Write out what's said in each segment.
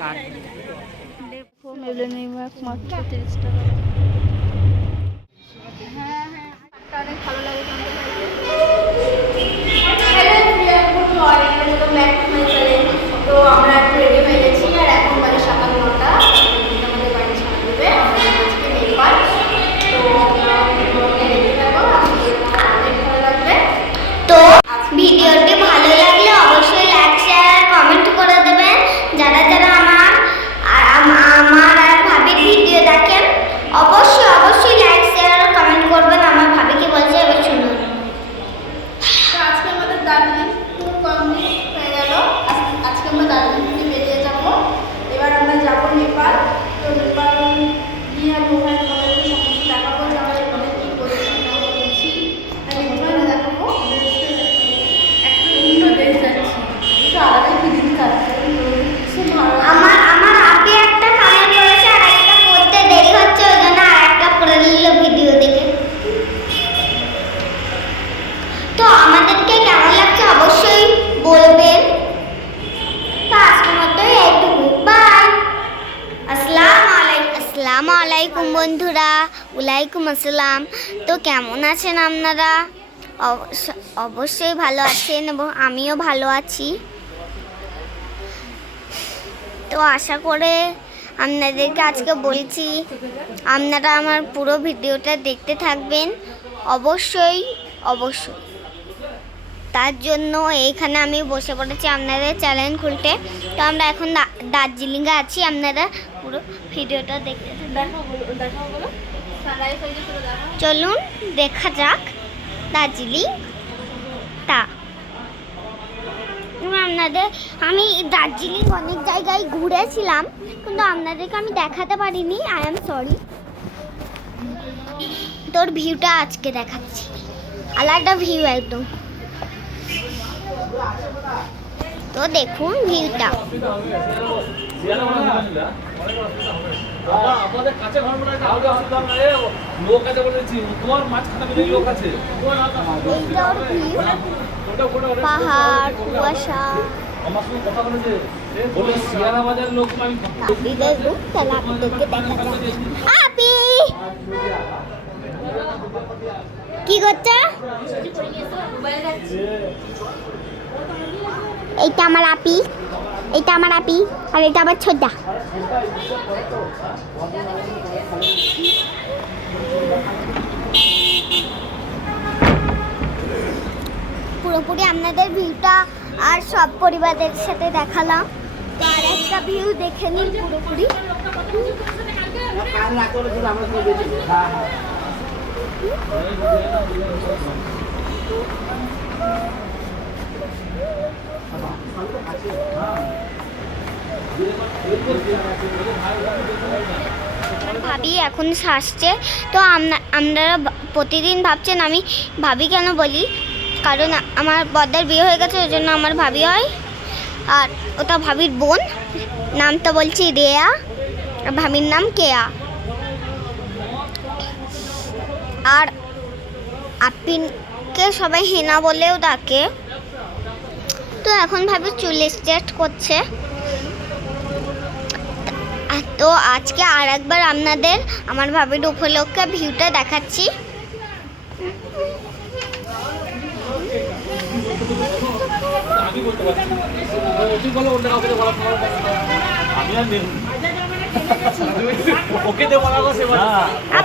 কাঠ দেখো মেবলিন মাত্র তিরিশ টাকা হ্যাঁ হ্যাঁ অনেক ভালো লাগে hello everyone good morning welcome back to my channel তো আমরা একটু রেডি হয়ে গেছি আর এখন বাজে সকাল নটা আমাদের বাড়ি ছাড়া দেবে আমাদের আজকে নেপাল তো তোমরা ভিডিওটা দেখতে থাকো অনেক ভালো লাগবে তো ভিডিওটি ভালো লাগলে অবশ্যই লাইক শেয়ার কমেন্ট করে দেবেন যারা যারা আমার আর আম- আমার আর ভাবির ভিডিও দেখেন অবশ্যই অবশ্যই লাইক শেয়ার আর কমেন্ট করবেন আমার ভাবি কি বলছে এবার শুনুন তো আজকে আমাদের দার্জিলিং ট্যুর কমপ্লিট হয়ে গেল আজ- আজকে আমরা দার্জিলিং থেকে বেরিয়ে যাব এবার আমরা যাব নেপাল তো নেপাল গিয়ে আমি ওখানে তোমাদেরকে সমস্ত দেখাবো যে আমরা এখানে কী করছি না করছি আর নেপালে দেখাবো একটা ভিন্ন দেশ যাচ্ছি একটু আলাদাই ফিলিং থাকছে আমার আমার আগে একটা কানে পড়েছে আর একটা পড়তে দেরি হচ্ছে ওই জন্য আর একটা পড়ে নিল ভিডিও দেখে তো আমাদেরকে কেমন লাগছে অবশ্যই বলবেন তো আজকের মতো এইটুকু বাই আসসালামু আলাইকুম আসসালামু আলাইকুম বন্ধুরা ওয়ালাইকুম আসসালাম। তো কেমন আছেন আপনারা? অবশ্য- অবশ্যই ভালো আছেন এবং আমিও ভালো আছি। তো আশা করে আপনাদেরকে আজকে বলছি, আপনারা আমার পুরো ভিডিওটা দেখতে থাকবেন। অবশ্যই অবশ্যই। তার জন্য এইখানে আমি বসে পড়েছি আপনাদের চ্যানেল খুলতে। তো আমরা এখন দার্জিলিংয়ে আছি। আপনারা পুরো ভিডিওটা দেখতে থাকবেন। চলুন দেখা যাক দার্জিলিং তা আপনাদের, আমি দার্জিলিং অনেক জায়গায় ঘুরেছিলাম, কিন্তু আপনাদেরকে আমি দেখাতে পারিনি আই এম সরি তোর ভিউটা আজকে দেখাচ্ছি। আলাদা ভিউ একদম। তো দেখুন ভিউটা। পাহাড় কুয়াশা। আমার সঙ্গে কথা বলেছে। বলে শিয়ারা বাজার লোক আমি আপি! কি করছ? এইটা আমার আপি, এইটা আমার আপি, আর এটা আমার ছোটা। পুরোপুরি আপনাদের ভিউটা আর সব পরিবারের সাথে দেখালাম। তো আর একটা ভিউ দেখে নিন পুরোপুরি। ভাবি এখন শাসছে তো আপনারা প্রতিদিন ভাবছেন আমি ভাবি কেন বলি? কারণ আমার বদ্দার বিয়ে হয়ে গেছে, ওই জন্য আমার ভাবি হয়। আর ওটা ভাবির বোন। নামটা বলছি রেয়া। ভাবির নাম কেয়া। আর আপিনকে সবাই হেনা বলেও ডাকে। তো এখন ভাবি চুল স্ট্রেট করছে। তো আজকে আর একবার আপনাদের আমার ভাবির উপলক্ষে ভিউটা দেখাচ্ছি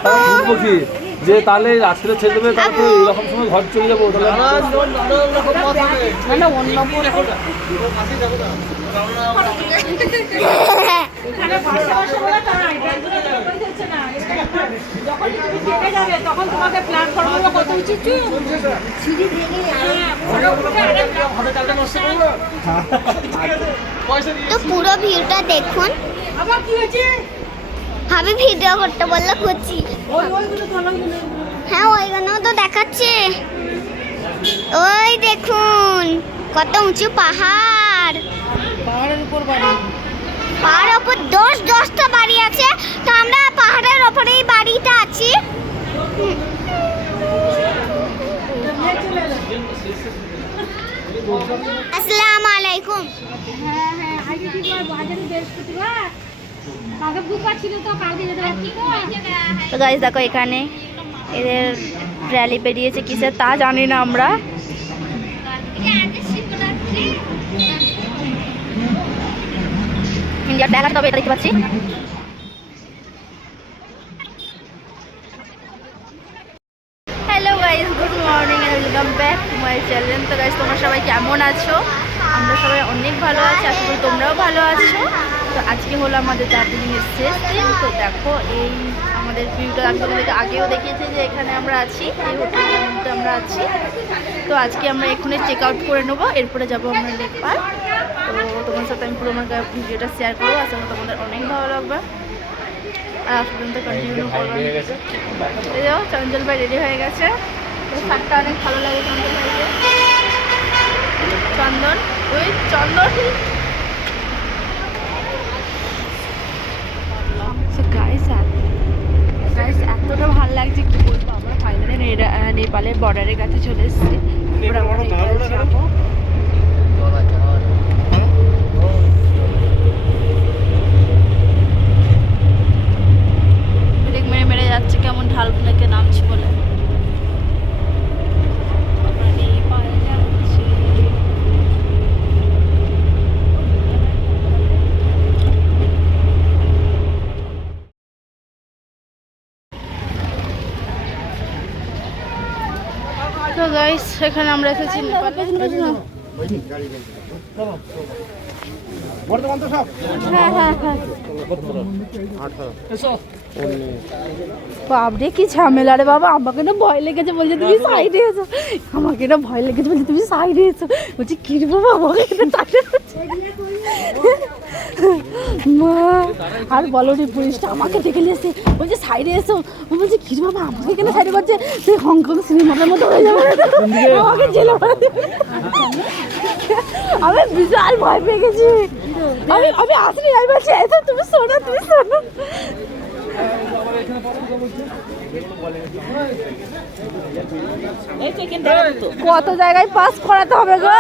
অন্য যে তাহলে রাত্রে ছেড়ে দেবে তাহলে তো এরকম সময় ঘর চলে যাব তাহলে মানে অন্য তখন তোমাকে প্ল্যাটফর্মগুলো কত উচিত তো পুরো ভিউটা দেখুন। আবার কি হয়েছে? ভাবি ভিডিও করতে বললে করছি ভালো হ্যাঁ ওইখানেও তো দেখাচ্ছে। ওই দেখুন কত উঁচু পাহাড়। পাহাড়ের উপর বাড়ি পাহাড়ের ওপর দশ দশটা বাড়ি আছে তো আমরা পাহাড়ের ওপরেই বাড়িটা আছি। আসসালামু আলাইকুম। হ্যাঁ হ্যাঁ বাজারে বৃহস্পতিবার। তো তো গাইজ দেখো এখানে এদের র্যালি বেরিয়েছে কিসের তা জানি না আমরা। ইন্ডিয়ার ব্যাগ তবে এটা দেখতে পাচ্ছি। Hello guys good morning and welcome back to my তো গাইজ তোমরা সবাই কেমন আছো? আমরা সবাই অনেক ভালো আছি, আশা তোমরাও ভালো আছো। তো আজকে হলো আমাদের দার্জিলিংয়ের শেষ দিন। তো দেখো, এই আমাদের ভিউটা আমি তোমাদেরকে আগেও দেখিয়েছি যে এখানে আমরা আছি এই মধ্যে আমরা আছি। তো আজকে আমরা এখানে চেক আউট করে নেব এরপরে যাব আমরা লেক পার্ক তো তোমার সাথে আমি পুরো আমার ভিডিওটা শেয়ার করব করি তোমাদের অনেক ভালো লাগবে। আর আজ পর্যন্ত কন্টিনিউ করব। চঞ্চল ভাই রেডি হয়ে গেছে। শার্টটা অনেক ভালো লাগে চঞ্চল ভাইকে। চন্দন ওই চন্দন গাইস গাইস এতটা ভালো লাগছে কি বলব আমরা ফাইনালি নেপালের বর্ডারের কাছে চলে এসেছি। মেরে মেরে যাচ্ছে কেমন ঢাল নামছি বলে আমরা নেপাল যাচ্ছি। তো এখানে আমরা এসেছি নেপালে তো সব? হ্যাঁ হ্যাঁ হ্যাঁ। এসো বাবরে কি ঝামেলা রে বাবা? আমাকে না ভয় লেগেছে বলছে তুমি সাইডে এসো আমাকে না ভয় লেগেছে বলছে তুমি সাইডে এসো বলছি কি বাবা আমাকে না সাইডে মা আর বলো রে পুলিশটা আমাকে ডেকে নিয়ে এসে বলছে সাইডে এসো ও বলছে কি বাবা আমাকে কেন সাইডে করছে? তুই হংকং সিনেমাটার মতো হয়ে যাবে। আমাকে জেলে। আমি বিশাল ভয় পেয়ে গেছি আমি আমি আসিনি আমি বলছি এসো তুমি শোনো তুমি শোনো কত জায়গায় পাস করাতে হবে গো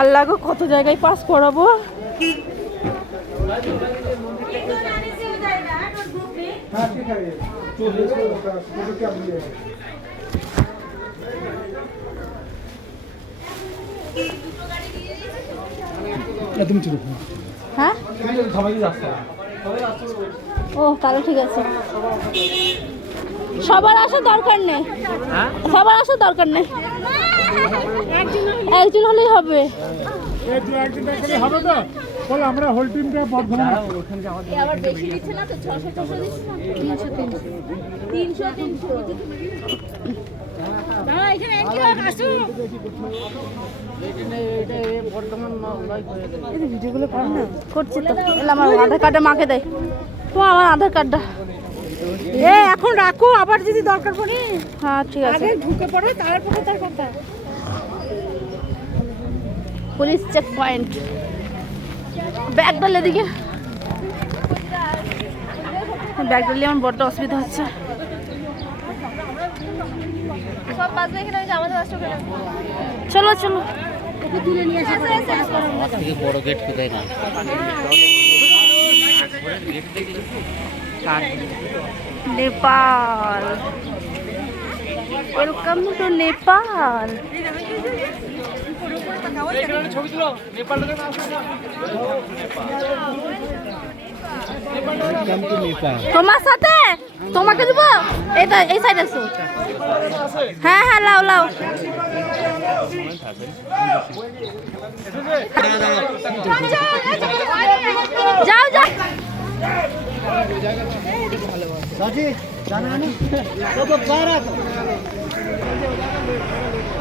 আল্লাহ গো কত জায়গায় পাস করাবো তুমি চলো। হ্যাঁ? ও তাহলে ঠিক আছে। সবার আসার দরকার নেই। সবার আসার দরকার নেই। একজন হলেই হবে। হবে তো। বল আমরা হোল টিমটা বর্ধমান ভিডিওগুলো কর না। করছি তো। আমার আধার কার্ডটা মাকে দেয় ও আমার আধার কার্ডটা। এ এখন রাখো আবার যদি দরকার পড়ে। হ্যাঁ ঠিক আছে। আগে ঢুকে পড়ো তারপরে তার কথা। পুলিশ চেক পয়েন্ট ব্যাগ ডালে দিকে ব্যাগ ডালে আমার বড্ড অসুবিধা হচ্ছে। চলো চলো। থেকে বড় গেট কোথায় না নেপাল। Welcome to Nepal. ছবি তুলো নেপাল তোমার সাথে? তোমাকে দিব? এটা এই সাইড আসো। হ্যাঁ হ্যাঁ লাও লাও। যাও যাও।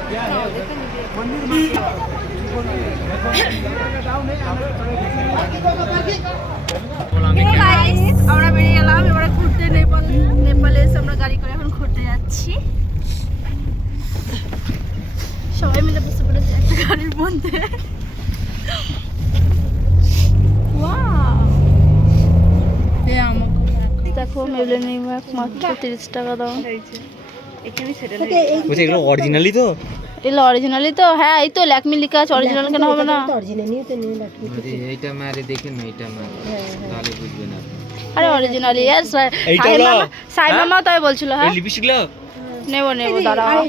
Guys, আমরা বেরিয়ে গেলাম এবারে ঘুরতে নেপাল নেপালে এসে আমরা গাড়ি করে এখন ঘুরতে যাচ্ছি। সবাই মিলে বসে পড়েছে একটা গাড়ির মধ্যে। Wow! দেখো মেবলেনি মাত্র তিরিশ টাকা দাম। বলছি এগুলো অরিজিনালি তো? এগুলো অরিজিনালি তো হ্যাঁ এই তো ল্যাকমি লেখা আছে অরিজিনাল কেন হবে না এইটা মারে দেখেন না এইটা মারে তাহলে বুঝবেন আপনি আরে অরিজিনালি আর সাই এইটা হলো? সাই মামাও তাই বলছিল হ্যাঁ লিপস্টিকগুলো নেব নেব দাঁড়াও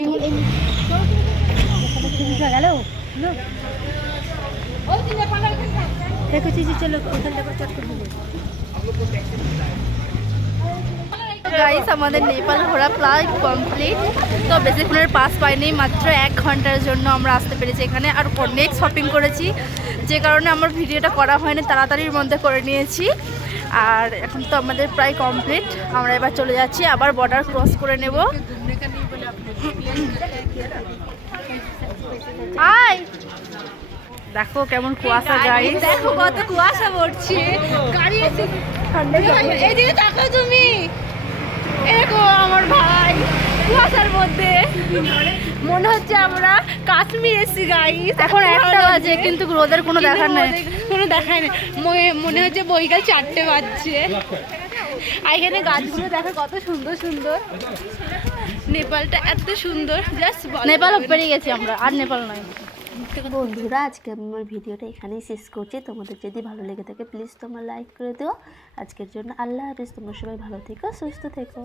গাইস আমাদের নেপাল ঘোরা প্রায় কমপ্লিট তো বেশিক্ষণের পাস পাইনি মাত্র এক ঘণ্টার জন্য আমরা আসতে পেরেছি এখানে। আর অনেক শপিং করেছি। যে কারণে আমার ভিডিওটা করা হয়নি তাড়াতাড়ির মধ্যে করে নিয়েছি। আর এখন তো আমাদের প্রায় কমপ্লিট আমরা এবার চলে যাচ্ছি আবার বর্ডার ক্রস করে নেব। দেখো কেমন কুয়াশা গাইস দেখো কত কুয়াশা পড়ছে। গাড়ি তাকাও তুমি। আমার ভাই কুয়াশার মধ্যে। মনে হচ্ছে আমরা কাশ্মীর এসেছি গাইস এখন একটা বাজে কিন্তু রোদের কোনো দেখার নেই। কোনো মনে- মনে হচ্ছে বৈকাল চারটে বাজছে। আর এখানে গাছগুলো দেখো কত সুন্দর সুন্দর। নেপালটা এত সুন্দর জাস্ট নেপাল পেরিয়ে গেছি আমরা আর নেপাল নয়। বন্ধুরা, আজকে আমি আমার ভিডিওটা এখানেই শেষ করছি। তোমাদের যদি ভালো লেগে থাকে প্লিজ তোমার লাইক করে দিও। আজকের জন্য আল্লাহ হাফিজ। তোমার সবাই ভালো থেকো, সুস্থ থেকো।